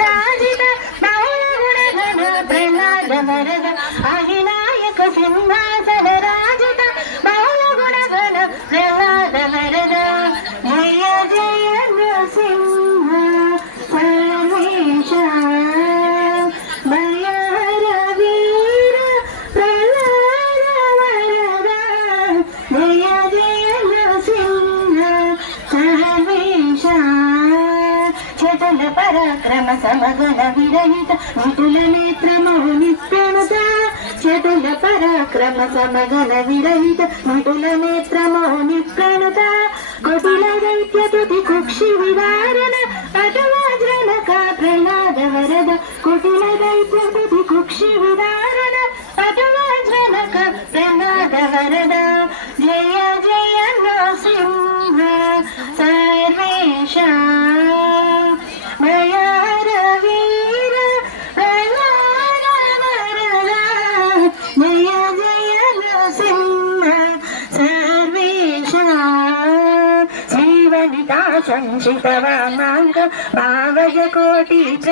రాజిత మౌనగుణగణ ప్రహ్లాద వరద అహినాయక సింహాసన రాజిత మౌనగుణగణ ప్రహ్లాద వరద జయ జయ నృసింహ పరమేశ భయహర వీర ప్రహ్లాద వరద జయ జయ నృసింహ పరమేశ చతుల పరాక్రమ సమగణ విరహిత విటుల నేత్రమౌని ప్రణుత చతుల పరాక్రమ సమగణ విరహిత విటుల నేత్రమౌని ప్రణుత కుటిల దైత్య తుది కుక్షి విదారణ అటవాజ్రనక ప్రహ్లాద వరద కుటిల దైత్య తుది కుక్షి విదారణ అటవాజ్రనక ప్రహ్లాద వరద జయ జయ నృసింహ సర్వేశ భయహర వీర ప్రహ్లాద వరద జయ జయ నృసింహ సర్వేశ శ్రీవనితా సంచిత వామాంగ భావజ కోటి